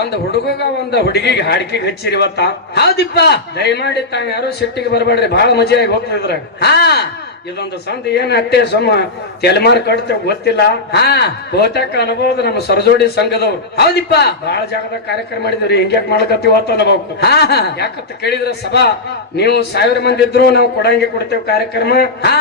ಒಂದ್ ಹುಡುಗಗ ಒಂದ್ ಹುಡುಗಿಗೆ ಹಾಡಿಕೆಗೆ ಹಚ್ಚಿರಿ ಇವತ್ತ. ಹೌದಿಪ್ಪ. ದಯಮಾಡಿ ತಾವ್ ಯಾರು ಸಿಟ್ಟಿಗೆ ಬರಬೇಡ್ರಿ, ಬಹಳ ಮಜಾಗಿ ಹೋಗ್ತಿದ್ರ. ಹಾ ಇದೊಂದು ಸಂಧಿ ಏನ್ ಅಟ್ಟೆ ಸುಮ್ಮ ತೆಲಮಾರ್ ಕಟ್ತೇವ್ ಗೊತ್ತಿಲ್ಲ. ಹಾ ಬಹುತೇಕ ಅನುಭವದ ನಮ್ಮ ಸರಜೋಡಿ ಸಂಘದವ್ರು ಹೌದಿಪ್ಪ. ಬಹಳ ಜಾಗದಾಗ ಕಾರ್ಯಕ್ರಮ ಮಾಡಿದ್ರಿ. ಹಿಂಗ್ಯಾಕ್ ಮಾಡ್ಕತ್ತೀವ ಅಂತ ಅನ್ಬೇಕು. ಹಾ ಯಾಕಂತ ಕೇಳಿದ್ರ ಸಭಾ ನೀವು 1000 ಮಂದಿ ಇದ್ರು ನಾವು ಕೊಡಂಗೆ ಕೊಡ್ತೇವ್ ಕಾರ್ಯಕ್ರಮ. ಹಾ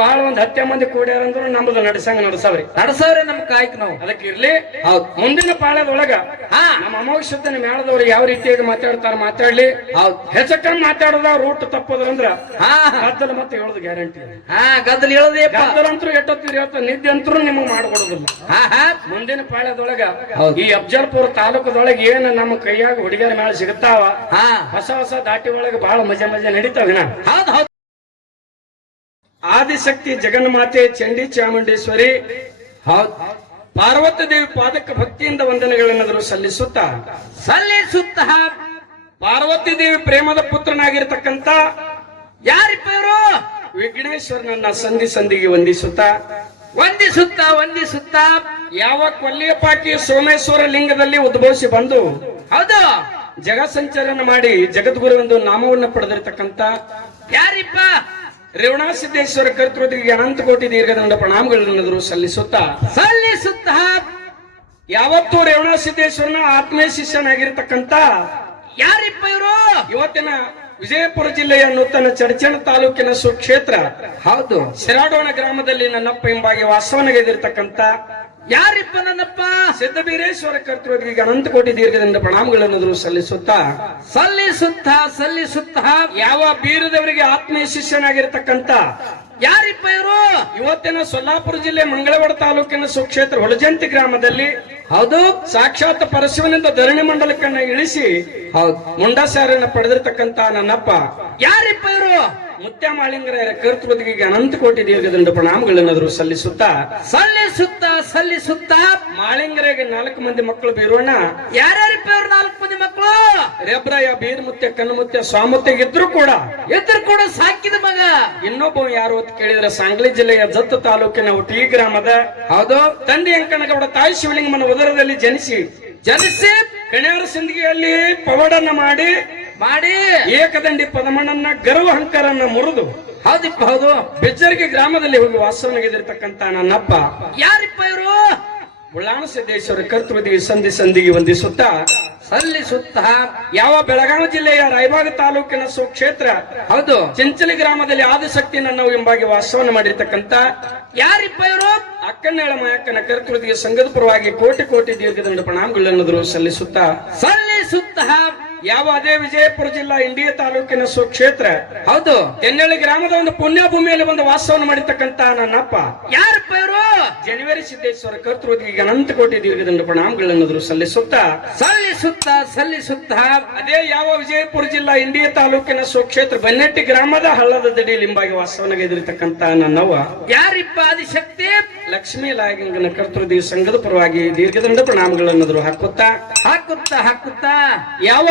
ಬಹಳ ಒಂದ್ 10 ಮಂದಿ ಕೂಡ್ಯಾರ ಅಂದ್ರು ನಮ್ದು ನಡ್ಸಂಗ ನಡ್ಸವ್ರಿ. ನಡ್ಸವ್ರೆ ನಮ್ ಕಾಯ್ಕ ನಾವು. ಅದಕ್ಕೆ ಇರ್ಲಿ. ಹೌದು. ಮುಂದಿನ ಪಾಳ್ಯದೊಳಗ ಹಾ ನಮ್ಮ ಅಮೋಘ ಮೇಳದವ್ರು ಯಾವ ರೀತಿಯಾಗಿ ಮಾತಾಡ್ತಾರ ಮಾತಾಡ್ಲಿ. ಹೌದು. ಹೆಚ್ಚಕ್ಕ ಮಾತಾಡೋದ ರೂಟ್ ತಪ್ಪೋದ್ರಂದ್ರ ಹಾ ಗದ್ದಲ ಮತ್ತೆ ಹೇಳುದು ಗ್ಯಾರಂಟಿ. ಹಾ ಗದ್ದಲ ಹೇಳೋದೇಪ್ಪ. ಗದ್ದಲಂತರೂ ಎಟ್ಟೊತ್ತಿರಿ ಇವತ್ತು ನಿದ್ದೆ ಅಂತರೂ ನಿಮಗ್ ಮಾಡ್ಕೊಡುದಿಲ್ಲ. ಹಾ ಹಾ ಮುಂದಿನ ಪಾಳ್ಯದೊಳಗ ಹೌದು. ಈ ಅಫಜಲ್ಪುರ ತಾಲೂಕದೊಳಗೆ ಏನ್ ನಮ್ಮ ಕೈಯಾಗ ಹುಡುಗಿಯರ ಮೇಳ ಸಿಗುತ್ತಾವ, ಹಾ ಹೊಸ ಹೊಸ ದಾಟಿ ಒಳಗೆ ಬಹಳ ಮಜಾ ನಡೀತಾವಿನ. ಹೌದ್ ಹೌದ್. ಆದಿಶಕ್ತಿ ಜಗನ್ಮಾತೆ ಚಂಡಿ ಚಾಮುಂಡೇಶ್ವರಿ ಹೌದ್ ಪಾರ್ವತಿ ದೇವಿ ಪಾದಕ ಭಕ್ತಿಯಿಂದ ವಂದನೆಗಳನ್ನಾದರೂ ಸಲ್ಲಿಸುತ್ತ ಪಾರ್ವತಿ ದೇವಿ ಪ್ರೇಮದ ಪುತ್ರನಾಗಿರ್ತಕ್ಕಂಥ ಯಾರಿಪ್ಪ ಇವರು? ವಿಘ್ನೇಶ್ವರನನ್ನ ಸಂಧಿಗೆ ವಂದಿಸುತ್ತಾ ಯಾವ ಕೊಲ್ಲಿಯಪಾಕಿ ಸೋಮೇಶ್ವರ ಲಿಂಗದಲ್ಲಿ ಉದ್ಭವಿಸಿ ಬಂದು ಹೌದು ಜಗ ಸಂಚಾರನ ಮಾಡಿ ಜಗದ್ಗುರುವೆಂದು ನಾಮವನ್ನು ಪಡೆದಿರತಕ್ಕಂಥ ಯಾರಿಪ್ಪ? ರೇವಣಸಿದ್ದೇಶ್ವರ ಕರ್ತೃತಿಗೆ ಅನಂತ ಕೋಟಿ ದೀರ್ಘದಂಡ ಪ್ರಣಾಮಗಳನ್ನು ಸಲ್ಲಿಸುತ್ತಾ ಯಾವತ್ತೂ ರೇವಣಸಿದ್ದೇಶ್ವರನ ಆತ್ಮೀಯ ಶಿಷ್ಯನಾಗಿರ್ತಕ್ಕಂಥ ಯಾರಿಪ್ಪ ಇವರು? ಇವತ್ತಿನ ವಿಜಯಪುರ ಜಿಲ್ಲೆಯ ನೂತನ ಚಡಚಣ ತಾಲೂಕಿನ ಸುಕ್ಷೇತ್ರ ಹೌದು ಶಿರಾಡೋಣ ಗ್ರಾಮದಲ್ಲಿ ನನ್ನಪ್ಪ ಎಂಬಾಗಿ ವಾಸವನಗೈದಿರ್ತಕ್ಕಂಥ ಯಾರಿಪ್ಪ? ನನ್ನಪ್ಪ ಸಿದ್ದಬೀರೇಶ್ವರ ಕರ್ತೃತಿಗೆ ಅನಂತ ಕೋಟಿ ದೀರ್ಘದಿಂದ ಪ್ರಣಾಮಗಳನ್ನು ಸಲ್ಲಿಸುತ್ತಾ ಯಾವ ಬೀರದವರಿಗೆ ಆತ್ಮೀಯ ಶಿಷ್ಯನಾಗಿರ್ತಕ್ಕಂಥ ಯಾರಿಪ್ಪ ಇವರು? ಇವತ್ತಿನ ಸೊಲ್ಲಾಪುರ ಜಿಲ್ಲೆ ಮಂಗಳವಾಡ ತಾಲೂಕಿನ ಸುಕ್ಷೇತ್ರ ಹೊಳಜಂತಿ ಗ್ರಾಮದಲ್ಲಿ ಹೌದು ಸಾಕ್ಷಾತ್ ಪರಶಿವನಿಂದ ಧರಣಿ ಮಂಡಲಕ್ಕನ್ನ ಇಳಿಸಿ ಹೌದು ಮುಂಡಾಸಾರನ್ನ ಪಡೆದಿರ್ತಕ್ಕಂಥ ನನ್ನಪ್ಪ ಯಾರಿಪ್ಪ ಇವರು? ಮುತ್ಯ ಮಾಳಿಂಗರ ಕರ್ತೃತಿಗೆ ಅನಂತ ಕೋಟಿ ದೀರ್ಘದಂಡ ಪ್ರಣಾಮಗಳನ್ನು ಸಲ್ಲಿಸುತ್ತಾ ಮಾಳಿಂಗರಿಗೆ 4 ಮಂದಿ ಮಕ್ಕಳು ಬೀರೋಣ. ಯಾರ್ಯಾರಿಪ್ಪ ಇವ್ರು 4 ಮಂದಿ ಮಕ್ಕಳು? ರೇಬ್ರಾಯ ಬೀರ್ ಮುತ್ಯ ಕಣ್ಣುಮುತ್ಯ ಸ್ವಾಮುತ್ಯ ಇದ್ರು ಕೂಡ ಸಾಕಿದ ಮಗ ಇನ್ನೊಬ್ಬ ಯಾರು ಅಂತ ಕೇಳಿದ್ರೆ ಸಾಂಗ್ಲಿ ಜಿಲ್ಲೆಯ ಜತ್ತ ತಾಲೂಕಿನ ಉಟಿ ಗ್ರಾಮದ ಹೌದು ತಂದೆ ಅಂಕನಗೌಡ ತಾಯಿ ಶಿವಲಿಂಗಮ್ಮನ ಉದರದಲ್ಲಿ ಜನಿಸಿ ಕಣ್ಯಾರ ಸಿಂದಗಿಯಲ್ಲಿ ಪವಡನ್ನ ಮಾಡಿ ಏಕದಂಡಿ ಪದಮಣ್ಣನ್ನ ಗರ್ವ ಹಂಕರನ್ನ ಮುರಿದು ಹೌದಿಪ್ಪ ಹೌದು ಬೆಜ್ಜರಿಗೆ ಗ್ರಾಮದಲ್ಲಿ ಹೋಗಿ ವಾಸವನಾಗಿದ್ದಿರ್ತಕ್ಕಂಥ ನನ್ನಪ್ಪ ಯಾರಿಪ್ಪ ಇವರು? ಬುಳ್ಳಾಣ ಸಿದ್ದೇಶ್ವರ ಕರ್ತೃತಿಗೆ ಸಂಧಿಗೆ ವಂದಿಸುತ್ತಾ ಯಾವ ಬೆಳಗಾವಿ ಜಿಲ್ಲೆಯ ರಾಯಬಾಗ ತಾಲೂಕಿನ ಸುಕ್ಷೇತ್ರ ಹೌದು ಚಿಂಚಲಿ ಗ್ರಾಮದಲ್ಲಿ ಆದಿಶಕ್ತಿ ನನ್ನ ಎಂಬಾಗಿ ವಾಸವನ್ನ ಮಾಡಿರ್ತಕ್ಕಂಥ ಯಾರಿಪ್ಪ ಇವರು? ಅಕ್ಕನೇಳ ಮಾಯಕ್ಕನ ಕರ್ತೃತಿಗೆ ಸಂಘದ ಪರವಾಗಿ ಕೋಟಿ ದೀರ್ಘದಂಡ ಪ್ರಣಾಮಗಳನ್ನು ಸಲ್ಲಿಸುತ್ತಾ ಯಾವ ಅದೇ ವಿಜಯಪುರ ಜಿಲ್ಲಾ ಇಂಡಿಯಾ ತಾಲೂಕಿನ ಸುಕ್ಷೇತ್ರ ಹೌದು ತೆನ್ನಳ್ಳಿ ಗ್ರಾಮದ ಒಂದು ಪುಣ್ಯ ಭೂಮಿಯಲ್ಲಿ ಒಂದು ವಾಸವನ್ನು ಮಾಡಿರ್ತಕ್ಕಂಥ ನನ್ನಪ್ಪ ಯಾರಪ್ಪ ಇವರು? ಜನವರಿ ಸಿದ್ದೇಶ್ವರ ಕರ್ತೃತಿಗೆ ಅನಂತ ಕೋಟಿ ದೀರ್ಘದಂಡ ಪ್ರಣಾಮಗಳನ್ನು ಸಲ್ಲಿಸುತ್ತಾ ಅದೇ ಯಾವ ವಿಜಯಪುರ ಜಿಲ್ಲಾ ಇಂಡಿಯಾ ತಾಲೂಕಿನ ಸುಕ್ಷೇತ್ರ ಬನ್ನೆಟ್ಟಿ ಗ್ರಾಮದ ಹಳ್ಳದ ದಡಿ ಲಿಂಬಾಗಿ ವಾಸವನಾಗಿದ್ದಿರ್ತಕ್ಕಂಥ ನನ್ನವ್ವ ಯಾರಿಪ್ಪ? ಆದಿಶಕ್ತಿ ಲಕ್ಷ್ಮೀ ಲಾಯಂಗನ ಕರ್ತೃತಿಗೆ ಸಂಘದ ಪರವಾಗಿ ದೀರ್ಘದಂಡ ಪ್ರಣಾಮಗಳನ್ನು ಹಾಕುತ್ತಾ ಯಾವ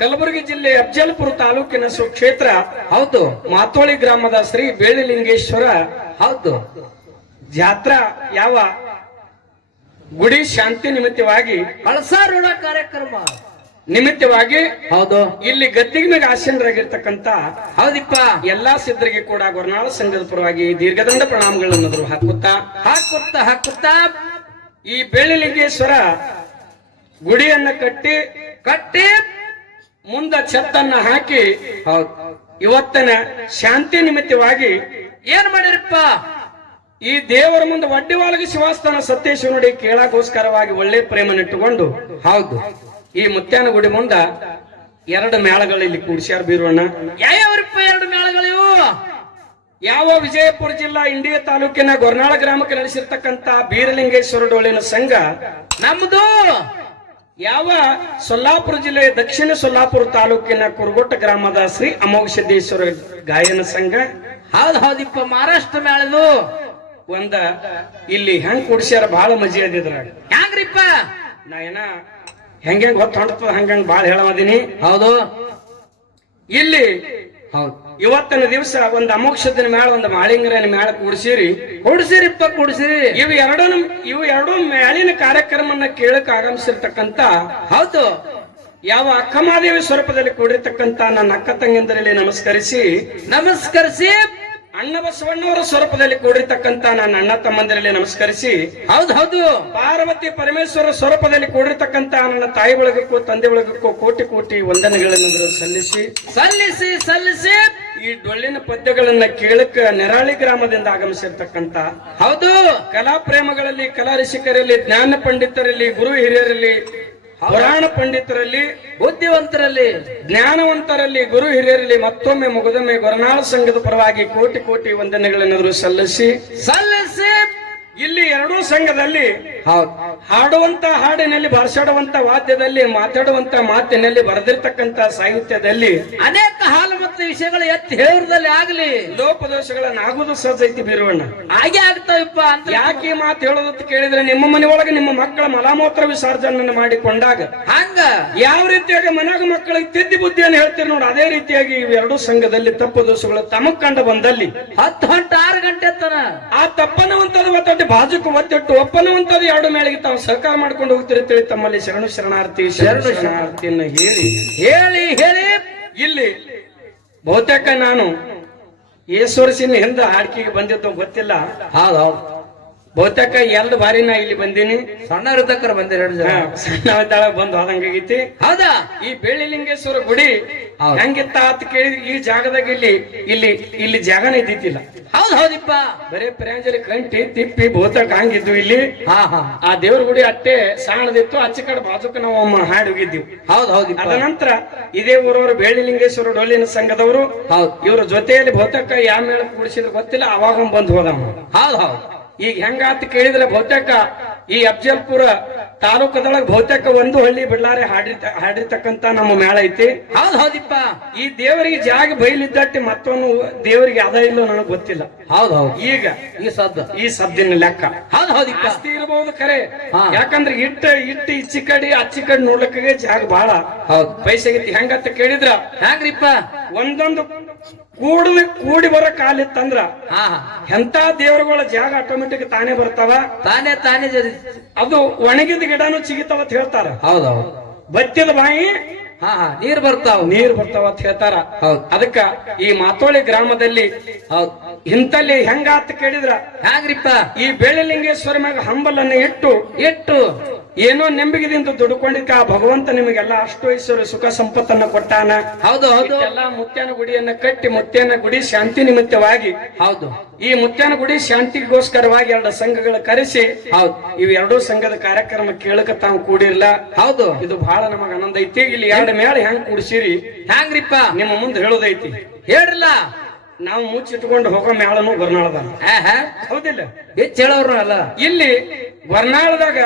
ಕಲಬುರಗಿ ಜಿಲ್ಲೆ ಅಫಜಲ್ಪುರ ತಾಲೂಕಿನ ಸುಕ್ಷೇತ್ರ ಹೌದು ಮಾತೋಳಿ ಗ್ರಾಮದ ಶ್ರೀ ಬೇಳಿಲಿಂಗೇಶ್ವರ ಹೌದು ಜಾತ್ರಾ ಯಾವ ಗುಡಿ ಶಾಂತಿ ನಿಮಿತ್ತವಾಗಿ ಕಳಸಾರೂಢ ಕಾರ್ಯಕ್ರಮ ನಿಮಿತ್ತವಾಗಿ ಹೌದು ಇಲ್ಲಿ ಗದ್ದಿಗೆ ಮೇಲೆ ಆಸೀನರಾಗಿರ್ತಕ್ಕಂಥ ಹೌದಿಪ್ಪ ಎಲ್ಲಾ ಸಿದ್ಧರಿಗೆ ಕೂಡ ಗೊರನಾಳ ಸಂಘದ ಪರವಾಗಿ ದೀರ್ಘದಂಡ ಪ್ರಣಾಮಗಳನ್ನು ಹಾಕುತ್ತಾ ಈ ಬೇಳಿಲಿಂಗೇಶ್ವರ ಗುಡಿಯನ್ನ ಕಟ್ಟಿ ಮುಂದ ಛತ್ತನ್ನ ಹಾಕಿ ಇವತ್ತಿನ ಶಾಂತಿ ನಿಮಿತ್ತವಾಗಿ ಏನ್ ಮಾಡಿರಪ್ಪ? ಈ ದೇವರ ಮುಂದೆ ಒಡ್ಡಿವಾಳಗಿ ಶಿವಾಸ್ಥಾನ ಸತ್ಯೇಶ್ವರ ನೋಡಿ ಕೇಳಾಗೋಸ್ಕರವಾಗಿ ಒಳ್ಳೆ ಪ್ರೇಮನಿಟ್ಟುಕೊಂಡು ಹೌದು ಈ ಮುತ್ಯಾನ ಗುಡಿ ಮುಂದ 2 ಮೇಳಗಳು ಇಲ್ಲಿ ಕೂಡಿಸ್ಯಾರ ಬೀರೋಣ. ಯಾವ್ಯಾವ್ರಿಪ್ಪ 2 ಮೇಳಗಳಿವು? ಯಾವ ವಿಜಯಪುರ ಜಿಲ್ಲಾ ಇಂಡಿಯಾ ತಾಲೂಕಿನ ಗೊರನಾಳ ಗ್ರಾಮಕ್ಕೆ ನಡೆಸಿರ್ತಕ್ಕಂಥ ಬೀರಲಿಂಗೇಶ್ವರ ಡೋಳಿನ ಸಂಘ ನಮ್ದು. ಯಾವ ಸೊಲ್ಲಾಪುರ ಜಿಲ್ಲೆಯ ದಕ್ಷಿಣ ಸೊಲ್ಲಾಪುರ ತಾಲೂಕಿನ ಕುರುಗೊಟ್ಟ ಗ್ರಾಮದ ಶ್ರೀ ಅಮೋಘ ಸಿದ್ದೇಶ್ವರ ಗಾಯನ ಸಂಘ ಹೌದಿಪ್ಪ. ಮಹಾರಾಷ್ಟ್ರ ಮೇಳದು ಒಂದ ಇಲ್ಲಿ ಹೆಂಗ್ ಕುಡಿಸ್ಯಾರ ಬಹಳ ಮಜೆ ಅದಿದ್ರಾಗ. ಹ್ಯಾಂಗ್ರಿಪ್ಪ? ನಾ ಹೆಂಗೆ ಗೊತ್ತ ಹೊಂಟದ ಹಂಗಂಗ್ ಬಾಳ ಹೇಳಮದೀನಿ. ಹೌದು ಇಲ್ಲಿ ಹೌದು ಇವತ್ತಿನ ದಿವಸ ಒಂದು ಅಮೋಕ್ಷದ ಮೇಳ ಒಂದು ಮಾಳಿಂಗರನ ಮೇಳ ಕೂಡಿಸಿರಿ. ಕೂಡ್ಸಿರಿಪ್ಪ ಕೂಡ್ಸಿರಿ. ಇವು ಎರಡು ಮೇಳಿನ ಕಾರ್ಯಕ್ರಮನ ಕೇಳಕ್ ಆಗಮಿಸಿರ್ತಕ್ಕಂತ ಹೌದು ಯಾವ ಅಕ್ಕಮಾದೇವಿ ಸ್ವರೂಪದಲ್ಲಿ ಕೂಡಿರ್ತಕ್ಕಂತ ನನ್ನ ಅಕ್ಕ ತಂಗಿಯಂದರಲ್ಲಿ ನಮಸ್ಕರಿಸಿ ಅಣ್ಣ ಬಸವಣ್ಣವರ ಸ್ವರೂಪದಲ್ಲಿ ಕೂಡಿರ್ತಕ್ಕಂತ ನನ್ನ ಅಣ್ಣ ತಮ್ಮಂದಿರಲ್ಲಿ ನಮಸ್ಕರಿಸಿ, ಹೌದು ಹೌದು ಪಾರ್ವತಿ ಪರಮೇಶ್ವರ ಸ್ವರೂಪದಲ್ಲಿ ಕೂಡಿರ್ತಕ್ಕಂತ ನನ್ನ ತಾಯಿ ಬಳಗಕ್ಕೂ ತಂದೆ ಬಳಗಕ್ಕೂ ಕೋಟಿ ಕೋಟಿ ವಂದನೆಗಳನ್ನು ಸಲ್ಲಿಸಿ ಸಲ್ಲಿಸಿ ಸಲ್ಲಿಸಿ ಈ ಡೊಳ್ಳಿನ ಪದ್ಯಗಳನ್ನ ಕೇಳಕ್ ನೆರಾಳಿ ಗ್ರಾಮದಿಂದ ಆಗಮಿಸಿರ್ತಕ್ಕಂತ ಹೌದು ಕಲಾ ಪ್ರೇಮಗಳಲ್ಲಿ ಕಲಾ ರಸಿಕರಲ್ಲಿ ಜ್ಞಾನ ಪಂಡಿತರಲ್ಲಿ ಗುರು ಹಿರಿಯರಲ್ಲಿ ಪುರಾಣ ಪಂಡಿತರಲ್ಲಿ ಬುದ್ಧಿವಂತರಲ್ಲಿ ಜ್ಞಾನವಂತರಲ್ಲಿ ಗುರು ಹಿರಿಯರಲ್ಲಿ ಮತ್ತೊಮ್ಮೆ ಮುಗದೊಮ್ಮೆ ಗೊರನಾಳ ಸಂಘದ ಪರವಾಗಿ ಕೋಟಿ ಕೋಟಿ ವಂದನೆಗಳನ್ನು ಸಲ್ಲಿಸಿ ಇಲ್ಲಿ ಎರಡೂ ಸಂಘದಲ್ಲಿ ಹಾಡುವಂತ ಹಾಡಿನಲ್ಲಿ ಬಾರಿಸಾಡುವಂತ ವಾದ್ಯದಲ್ಲಿ ಮಾತಾಡುವಂತ ಮಾತಿನಲ್ಲಿ ಬರೆದಿರ್ತಕ್ಕಂತ ಸಾಹಿತ್ಯದಲ್ಲಿ ಅನೇಕ ಹಾಲು ಮತ್ತು ವಿಷಯಗಳು ಎತ್ತಿ ಹೇಳದಲ್ಲಿ ಆಗ್ಲಿ ಲೋಪದೋಷಗಳನ್ನಾಗುವುದು ಸಹಜ ಐತಿ ಬೀರುವಣ್ಣ. ಹಾಗೆ ಆಗ್ತಾವಪ್ಪ ಅಂತ ಯಾಕೆ ಈ ಮಾತು ಹೇಳೋದಕ್ಕೆ ಕೇಳಿದ್ರೆ ನಿಮ್ಮ ಮನೆಯೊಳಗೆ ನಿಮ್ಮ ಮಕ್ಕಳ ಮಲಮೂತ್ರ ವಿಸರ್ಜನೆ ಮಾಡಿಕೊಂಡಾಗ ಹಂಗ ಯಾವ ರೀತಿಯಾಗಿ ಮನ್ಯಾಗ ಮಕ್ಕಳಿಗೆ ತಿದ್ದಿ ಬುದ್ಧಿಯನ್ನು ಹೇಳ್ತೀರಿ ನೋಡಿ, ಅದೇ ರೀತಿಯಾಗಿ ಇವೆರಡೂ ಸಂಘದಲ್ಲಿ ತಪ್ಪು ದೋಷಗಳು ತಮಗ್ ಕಂಡು ಬಂದಲ್ಲಿ 10 ಗಂಟೆ 6 ಗಂಟೆ ತನ ಆ ತಪ್ಪನವಂತದ ಒತ್ತಟ್ಟು ಬಾಜುಕು ಒತ್ತಟ್ಟು ಒಪ್ಪನವಂತದ ಎರಡು ಮೇಳಿಗೆ ತಾವು ಸಹಕಾರ ಮಾಡ್ಕೊಂಡು ಹೋಗ್ತಿರಿ ತಿಳಿ ತಮ್ಮಲ್ಲಿ ಶರಣಾರ್ಥಿಯನ್ನು ಹೇಳಿ ಇಲ್ಲಿ ಬಹುತೇಕ ನಾನು ಏಸೋರ್ಸಿನ ಹಿಂದೆ ಹಾಡ್ಕಿಗೆ ಬಂದಿದ್ದು ಗೊತ್ತಿಲ್ಲ. ಬಹುತೇಕ 2 ಬಾರಿ ನಾ ಇಲ್ಲಿ ಬಂದೀನಿ. ಸಣ್ಣ ಇರತಕ್ಕರ ಬಂದಿರ 2 ಜನ ಸಣ್ಣ ಬಂದು ಹೋದಂಗಾಗೈತಿ. ಹೌದಾ ಈ ಬೇಳಿಲಿಂಗೇಶ್ವರ ಗುಡಿ ಹೆಂಗಿತ್ತ ಅಂತ ಕೇಳಿ ಈ ಜಾಗದಾಗ ಇಲ್ಲಿ ಜಾಗನೇ ಇದ್ದಿದ್ದಿಲ್ಲ. ಹೌದಿಪ್ಪ ಬರೇ ಪ್ರೇಂಜಲಿ ಕಂಟಿ ತಿಪ್ಪಿ ಬಹುತೇಕ ಹಂಗಿದ್ವು ಇಲ್ಲಿ. ಆ ದೇವ್ರ ಗುಡಿ ಅಟ್ಟೆ ಸಾಣದಿತ್ತು. ಆಚೆ ಕಡೆ ಬಾಜುಕ ನಾವು ಒಮ್ಮ ಹಾಡಿ ಹೋಗಿದ್ದೀವಿ. ಹೌದು ಅದ ನಂತರ ಇದೇ ಊರವರು ಬೇಳಿಲಿಂಗೇಶ್ವರ ಡೊಳ್ಳಿನ ಸಂಘದವರು ಇವ್ರ ಜೊತೆಯಲ್ಲಿ ಬಹುತೇಕ ಯಾವ ಮೇಳ ಕೂಡಿಸಿದ್ರು ಗೊತ್ತಿಲ್ಲ. ಅವಾಗ ಬಂದು ಹೋದ. ಹೌದು ಈಗ ಹೆಂಗಾತ ಕೇಳಿದ್ರೆ ಬಹುತೇಕ ಈ ಅಫಜಲ್ಪುರ ತಾಲೂಕದೊಳಗೆ ಬಹುತೇಕ ಒಂದು ಹಳ್ಳಿ ಬಿಡ್ಲಾರೆ ಹಾಡಿರ್ತಕ್ಕಂತ ನಮ್ಮ ಮೇಳ ಐತಿ. ಹೌದಿಪ್ಪ ಈ ದೇವರಿಗೆ ಜಾಗ ಬಯಲಿದ್ದಟ್ಟಿ ಮತ್ತೊಂದು ದೇವರಿಗೆ ಅದ ಇಲ್ಲೋ ನನಗೆ ಗೊತ್ತಿಲ್ಲ. ಈಗ ಈ ಸದ್ದಿನ ಲೆಕ್ಕ ಆಸ್ತಿ ಇರಬಹುದು ಖರೆ. ಯಾಕಂದ್ರೆ ಇಟ್ಟು ಇಚ್ಚಿ ಕಡೆ ಅಚ್ಚಿ ಕಡೆ ನೋಡ್ಲಿಕ್ಕೆ ಜಾಗ ಬಹಳ ಪೈಸೆ ಐತಿ. ಹೆಂಗತ್ತ ಕೇಳಿದ್ರ ಹೆಂಗ್ರಿಪ್ಪ ಒಂದೊಂದು ಕೂಡಿ ಬರೋ ಕಾಲಿತ್ತಂದ್ರ ಎಂತ ದೇವರುಗಳ ಜಾಗ ಆಟೋಮೆಟಿಕ್ ತಾನೇ ಬರ್ತಾವ. ತಾನೇ ಅದು ಒಣಗಿದ ಗಿಡನು ಚಿಗಿತಾವ ಅಂತ ಹೇಳ್ತಾರ. ಬತ್ತಿದ ಬಾಯಿ ನೀರ್ ಬರ್ತಾವ ಅಂತ ಹೇಳ್ತಾರ. ಅದಕ್ಕ ಈ ಮಾತೋಳಿ ಗ್ರಾಮದಲ್ಲಿ ಇಂತಲ್ಲಿ ಹೆಂಗಾತ ಕೇಳಿದ್ರ ಹ್ಯಾಂಗ್ರಿಪ್ಪ ಈ ಬೇಳೆಲಿಂಗೇಶ್ವರ ಮ್ಯಾಗ ಹಂಬಲನ್ನು ಇಟ್ಟು ಏನೋ ನೆಂಬಿಗೆದಿಂದ ದುಡ್ಕೊಂಡಿದ್ದ ಆ ಭಗವಂತ ನಿಮಗೆಲ್ಲ ಅಷ್ಟು ಐಶ್ವರ್ಯ ಸುಖ ಸಂಪತ್ತನ್ನ ಕೊಟ್ಟಾನ. ಹೌದು ಎಲ್ಲಾ ಮುತ್ಯಾನ ಗುಡಿಯನ್ನ ಕಟ್ಟಿ ಮುತ್ಯಾನ ಗುಡಿ ಶಾಂತಿ ನಿಮಿತ್ತವಾಗಿ ಈ ಮುತ್ಯಾನ ಗುಡಿ ಶಾಂತಿಗೋಸ್ಕರವಾಗಿ 2 ಸಂಘಗಳ ಕರೆಸಿ ಇವ್ 2 ಸಂಘದ ಕಾರ್ಯಕ್ರಮ ಕೇಳಕ ತಾವು ಕೂಡಿರ್ಲ. ಇದು ಬಹಳ ನಮಗ ಆನಂದ ಐತಿ. ಇಲ್ಲಿ 2 ಮೇಳ ಹೆಂಗ್ ಕೂಡಿಸಿರಿ ಹ್ಯಾಂಗ್ರಿಪ್ಪ ನಿಮ್ಮ ಮುಂದೆ ಹೇಳೋದೈತಿ. ಹೇಳ್ರಲ್ಲ. ನಾವು ಮುಚ್ಚಿಟ್ಕೊಂಡು ಹೋಗೋ ಮೇಳನು ಗೊರ್ನಾಳದ ಹೌದಿಲ್ಲ ಹೇಳೋರು ಅಲ್ಲ. ಇಲ್ಲಿ ಗೊರ್ನಾಳದಾಗ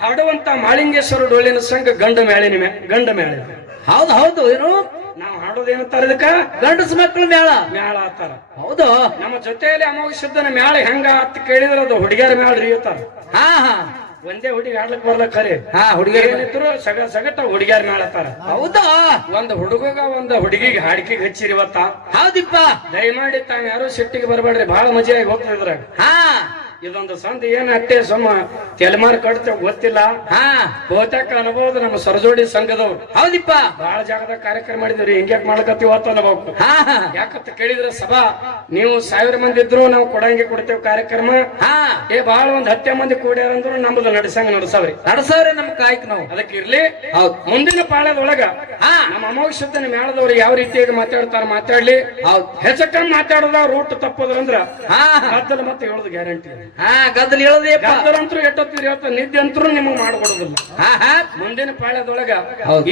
ಹಾಡುವಂತ ಮಾಳಿಂಗೇಶ್ವರ ಡೊಳ್ಳಿನ ಸಂಘ ಗಂಡ ಮೇಳ. ಹೌದು ಏನು ನಾವು ಹಾಡೋದೇನಂತಾರ ಇದಕ್ಕ ಗಂಡಸ ಮಕ್ಕಳು ಮೇಳ ಆತಾರ. ಹೌದು ನಮ್ಮ ಜೊತೆಯಲ್ಲಿ ಅಮೋಘ ಶುದ್ಧನ ಮೇಳ ಹೆಂಗ ಅಂತ ಕೇಳಿದ್ರ ಅದು ಹುಡುಗಿಯರ ಮೇಳ ರೀತಾರ. ಒಂದೇ ಹುಡುಗಿ ಆಡ್ಲಕ್ ಬರ್ಲಕ್ ಖರೆ. ಹುಡುಗಿಯರು ಸಗಟ ಹುಡುಗಿಯರ ಮೇಳ ಆತಾರ. ಹೌದಾ ಒಂದ್ ಹುಡುಗ ಒಂದ್ ಹುಡುಗಿಗೆ ಹಾಡಿಕೆಗೆ ಹಚ್ಚಿರಿ ಇವತ್ತ. ಹೌದಿಪ್ಪ ದಯಮಾಡಿ ತಾವ್ ಯಾರು ಸಿಟ್ಟಿಗೆ ಬರ್ಬೇಡ್ರಿ. ಬಹಳ ಮಜಾಗಿ ಹೋಗ್ತಿದ್ರ. ಇದೊಂದು ಸಂಧಿ ಏನ್ ಅಟ್ಟೆ ಸುಮ್ಮ ತೆಲಮಾರ್ ಕಟ್ತೇವ್ ಗೊತ್ತಿಲ್ಲ. ಬಹುತೇಕ ಅನುಭವದ ನಮ್ಮ ಸರಜೋಡಿ ಸಂಘದವ್ರು. ಹೌದಿಪ್ಪ ಬಹಳ ಜಾಗದಾಗ ಕಾರ್ಯಕ್ರಮ ಮಾಡಿದ್ರಿ. ಹಿಂಗ್ಯಾಕ್ ಮಾಡ್ಕತ್ತೀವ ಅಂತ ಅನ್ಬೇಕು. ಯಾಕಂತ ಕೇಳಿದ್ರೆ ಸಭಾ ನೀವು 1000 ಮಂದಿ ಇದ್ರು ನಾವು ಕೊಡಂಗೆ ಕಾರ್ಯಕ್ರಮ. ಬಹಳ ಒಂದ್ 10 ಮಂದಿ ಕೂಡ್ಯಾರಂದ್ರು ನಮ್ದು ನಡ್ಸವ್ರಿ ನಮ್ ಕಾಯ್ಕ ನಾವು. ಅದಕ್ಕೆ ಇರ್ಲಿ ಮುಂದಿನ ಪಾಳ್ಯದೊಳಗ ನಮ್ಮ ಅಮೋಘ ಶುದ್ಧನ ಮೇಳದವ್ರು ಯಾವ ರೀತಿಯಾಗಿ ಮಾತಾಡ್ಲಿ. ಹೆಚ್ಚಕಮ್ಮ ಮಾತಾಡೋದ ರೂಟ್ ತಪ್ಪೋದ್ರಂದ್ರ ಗದ್ದಲ ಮತ್ತೆ ಹೇಳೋದು ಗ್ಯಾರಂಟಿ. ಗದ್ದಲ ಹೇಳೋದೇ ಗದ್ದಲಂತೂ ಎಟ್ಟೊತ್ತಿರಿ ನಿದ್ದೆ ಅಂತೂ ನಿಮಗ್ ಮಾಡ್ಕೊಡೋದಿಲ್ಲ. ಮುಂದಿನ ಪಾಳ್ಯದೊಳಗ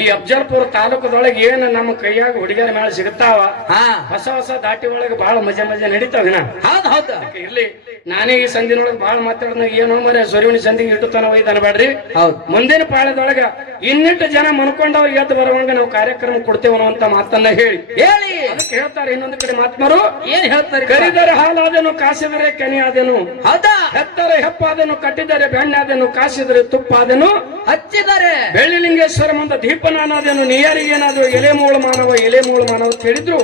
ಈ ಅಫಜಲ್ಪುರ ತಾಲೂಕದೊಳಗೆ ಏನ್ ನಮ್ಮ ಕೈಯಾಗ ಹುಡುಗಿಯರ ಮೇಳ ಸಿಗುತ್ತಾವ. ಹೊಸ ದಾಟಿ ಒಳಗೆ ಬಹಳ ಮಜಾ ನಡೀತಾವ. ಇರ್ಲಿ ನಾನೇ ಈ ಸಂದಿನೊಳಗೆ ಬಹಳ ಮಾತಾಡಿದ ಏನೋ ಮರ ಸೊರಿವಣಿ ಸಂದಿಗೆ ಇಟ್ಟುತ್ತಾನ ಒಯ್ದು ಅನ್ಬೇಡ್ರಿ. ಮುಂದಿನ ಪಾಳ್ಯದೊಳಗ ಇನ್ನಿಟ್ಟು ಜನ ಮನ್ಕೊಂಡವ್ರು ಎದ್ದು ಬರುವಂಗ ನಾವು ಕಾರ್ಯಕ್ರಮ ಕೊಡ್ತೇವ ಅಂತ ಮಾತನ್ನ ಹೇಳಿ ಅದಕ್ಕೆ ಹೇಳ್ತಾರೆ. ಇನ್ನೊಂದು ಕಡೆ ಮಾತ್ಮರು ಏನ್ ಹೇಳ್ತಾರೆ? ಕರಿದರೆ ಹಾಲಾದೇನು ಕಾಸಿದರೆ ಕೆನೆ ಆದೇನು. ಹೌದಾ ಹೆತ್ತರೆ ಹೆಪ್ಪಾದನು, ಕಟ್ಟಿದರೆ ಬೆಣ್ಣಾದನು, ಕಾಸಿದರೆ ತುಪ್ಪಾದನು, ಹಚ್ಚಿದ್ದಾರೆ ಬೆಳ್ಳಿಲಿಂಗೇಶ್ವರ ಮುಂದೆ ದೀಪನಾನಾದನು, ನೀಯಾರಿಗೇನಾದ್ರು ಎಲೆ ಮೂಳು ಮಾನವ ಅಂತ ಹೇಳಿದ್ರು.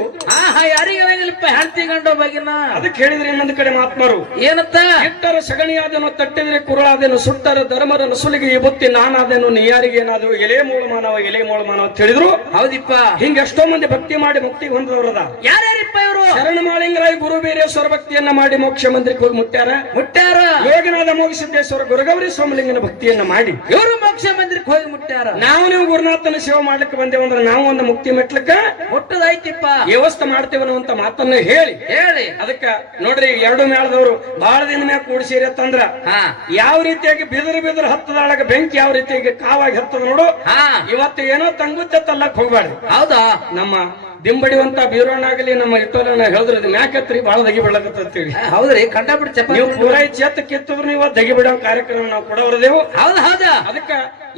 ಯಾರಿಗೇನಿಲ್ಲಪ್ಪ ಹೆಂಡತಿ ಗಂಡ ಬಗೆನ ಅದಕ್ಕೆ ಹೇಳಿದ್ರೆ ಇನ್ನೊಂದು ಕಡೆ ಮಹಾತ್ಮರು ಏನತ್ತ ಇಟ್ಟರ ಸಗಣಿಯಾದನು, ತಟ್ಟಿದರೆ ಕುರುಳಾದನು, ಸುಟ್ಟರ ಧರ್ಮರ ನಸುಲಿಗೆ ಈ ಬುತ್ತಿ ನಾನಾದನು, ನೀಯಾರಿಗೇನಾದ್ರು ಎಲೆ ಮೂಳು ಮಾನವ ಅಂತ ಹೇಳಿದ್ರು. ಹೌದಿಪ್ಪ ಹಿಂಗ ಎಷ್ಟೋ ಮಂದಿ ಭಕ್ತಿ ಮಾಡಿ ಮುಕ್ತಿ ಹೊಂದವರದ. ಯಾರ್ಯಾರಿಪ್ಪ ಇವರು? ಶರಣ ಮಾಳಿಂಗರಾಯ ಗುರು ಬೀರೇಶ್ವರ ಭಕ್ತಿಯನ್ನ ಮಾಡಿ ಮೋಕ್ಷ ಮಂದಿರಕ್ಕೆ ಹೋಗಿ ಮುಟ್ಟ್ಯಾರ. ಯೋಗನಾಥ ಮೋಗಸಿದ್ದೇಶ್ವರ ಗುರುಗೌರಿ ಸೋಮಲಿಂಗನ ಭಕ್ತಿಯನ್ನ ಮಾಡಿ ಇವರು ಮೋಕ್ಷ ಮಂದಿರಕ್ಕೆ ಹೋಗಿ ಮುಟ್ಟ್ಯಾರ. ನೀವು ಗುರುನಾಥನ ಸೇವೆ ಮಾಡ್ಲಿಕ್ಕೆ ಬಂದೇವ ಅಂದ್ರೆ ನಾವು ಒಂದು ಮುಕ್ತಿ ಮೆಟ್ಲಕ್ಕ ಮುಟ್ಟದೈತಿಪ್ಪ ವ್ಯವಸ್ಥೆ ಮಾಡ್ತೇವೆ ಅನ್ನುವಂತ ಮಾತನ್ನ ಹೇಳಿ ಅದಕ್ಕ ನೋಡ್ರಿ ಎರಡು ಮೇಳದವರು ಬಹಳ ದಿನ ಮ್ಯಾಗ ಕೂಡಿಸಿರಿ ಅಂತಂದ್ರ ಯಾವ ರೀತಿಯಾಗಿ ಬಿਦਰ ಹತ್ತದಾಳಗ ಬೆಂಕಿ ಯಾವ ರೀತಿಯಾಗಿ ಕಾವಾಗಿ ಹತ್ತದ ನೋಡು. ಇವತ್ತು ಏನೋ ತಂಗುತ್ತೆ ತಲ್ಲಕ್ ಹೋಗ್ಬಾರ್ದು. ಹೌದಾ ನಮ್ಮ ದಿಂಬಡಿವಂತ ಬೀರೋಣಾಗಲಿ ನಮ್ಮ ಇಟ್ಟೋಲನ್ನ ಹೇಳಿದ್ರೆ ಮ್ಯಾಕತ್ರಿ ಬಹಳ ದಗಿ ಬಿಡಕತ್ತೇಳಿ. ಹೌದ್ರಿ ಕಂಡಬಿಟ್ಟು ಚಪ್ಪ ನೀವು ಪೂರೈ ಚೇತ ಕಿತ್ತಿದ್ರು ನೀವು ದಗಿ ಬಿಡೋ ಕಾರ್ಯಕ್ರಮ ನಾವು ಕೊಡೋರದೇವು. ಹೌದಾ ಅದಕ್ಕ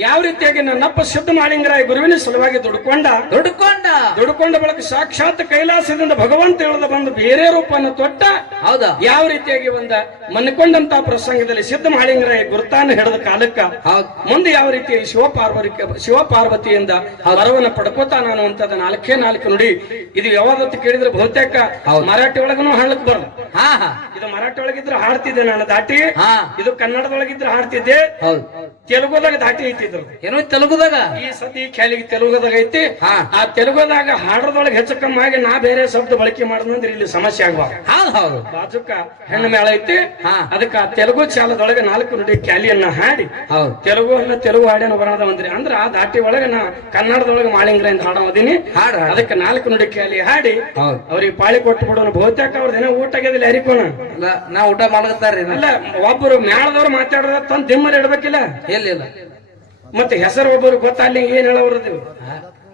ಯಾವ ರೀತಿಯಾಗಿ ನನ್ನಪ್ಪ ಸಿದ್ಧ ಮಾಳಿಂಗರಾಯ ಗುರುವಿನ ಸಲುವಾಗಿ ದುಡುಕೊಂಡ ಬಳಕ ಸಾಕ್ಷಾತ್ ಕೈಲಾಸದಿಂದ ಭಗವಂತ ಹೇಳದ ಬಂದು ಬೇರೆ ರೂಪವನ್ನು ತೊಟ್ಟ. ಹೌದಾ ಯಾವ ರೀತಿಯಾಗಿ ಒಂದ ಮನ್ಕೊಂಡಂತ ಪ್ರಸಂಗದಲ್ಲಿ ಸಿದ್ಧ ಮಾಳಿಂಗರಾಯ ಗುರುತಾನ ಹಿಡಿದ ಕಾಲಕ್ಕ ಮುಂದೆ ಯಾವ ರೀತಿಯಾಗಿ ಶಿವಪಾರ್ವತಿಯಿಂದ ವರವನ್ನು ಪಡ್ಕೋತಾನ ಅನ್ನುವಂಥದ್ದು 4 ನುಡಿ. ಇದು ಯಾವ್ದತ್ತು ಕೇಳಿದ್ರೆ ಬಹುತೇಕ ಮರಾಠಿ ಒಳಗನು ಹಾಡ್ಲಿಕ್ ಬರಲ್ಲ. ಇದು ಮರಾಠಿ ಒಳಗಿದ್ರೆ ಹಾಡ್ತಿದ್ದೆ ನಾನು ದಾಟಿ, ಇದು ಕನ್ನಡದೊಳಗಿದ್ರೆ ಹಾಡ್ತಿದ್ದೆ, ತೆಲುಗುದಾಗ ದಾಟಿ ಐತಿದ್ರು. ಏನೋ ತೆಲುಗುದಾಗ ಈ ಸತಿ ಖ್ಯಾಲಿಗೆ ತೆಲುಗುದಾಗ ಐತಿ. ಆ ತೆಲುಗುದಾಗ ಹಾಡದೊಳಗೆ ಹೆಚ್ಚು ಕಮ್ಮಿ ಆಗಿ ನಾ ಬೇರೆ ಶಬ್ದ ಬಳಕೆ ಮಾಡಿದ್ರೆ ಇಲ್ಲಿ ಸಮಸ್ಯೆ ಹೌದು ಬಾಜುಕ ಹೆಣ್ಣು ಮೇಳ ಐತಿ. ಅದಕ್ಕೆ ಆ ತೆಲುಗು ಚಾಲದೊಳಗೆ 4 ನುಡಿ ಕ್ಯಾಲಿಯನ್ನ ಹಾಡಿ ತೆಲುಗು ಹಾಡ್ಯಾನ ಬರೋದ ಅಂದ್ರಿ ಅಂದ್ರ ಆ ದಾಟಿ ಒಳಗೆ ನಾ ಕನ್ನಡದೊಳಗೆ ಮಾಳಿಂಗ್ರಿಂದ ಹಾಡೋದೀನಿ. ಅದಕ್ಕೆ 4 ನುಡಿ ಕ್ಯಾಲಿ ಹಾಡಿ ಅವ್ರಿಗೆ ಪಾಳಿ ಕೊಟ್ಟು ಬಿಡೋಣ. ಬಹುತೇಕ ಅವ್ರದ್ದೇನೋ ಊಟ ಆಗ್ಯದಿಲ್ಲ ಯಾರಿಕೋಣ ನಾ ಊಟ ಮಾಡಕತ್ತಾರ. ಅಲ್ಲ ಒಬ್ಬರು ಮೇಳದವ್ರು ಮಾತಾಡೋದ ತಂದ್ ದಿಮ್ಮರ್ ಇಡ್ಬೇಕಿಲ್ಲ. ಎಲ್ಲಿಲ್ಲ ಮತ್ತೆ ಹೆಸರು ಒಬ್ಬರು ಗೊತ್ತಾಗ್ಲಿ ಏನ್ ಹೇಳೋರದು.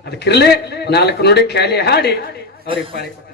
ಅದಕ್ಕಿರ್ಲಿ 4 ನುಡಿ ಕ್ಯಾಲಿ ಹಾಡಿ ಅವ್ರಿಗೆ ಪಾಳಿ ಕೊಟ್ಟು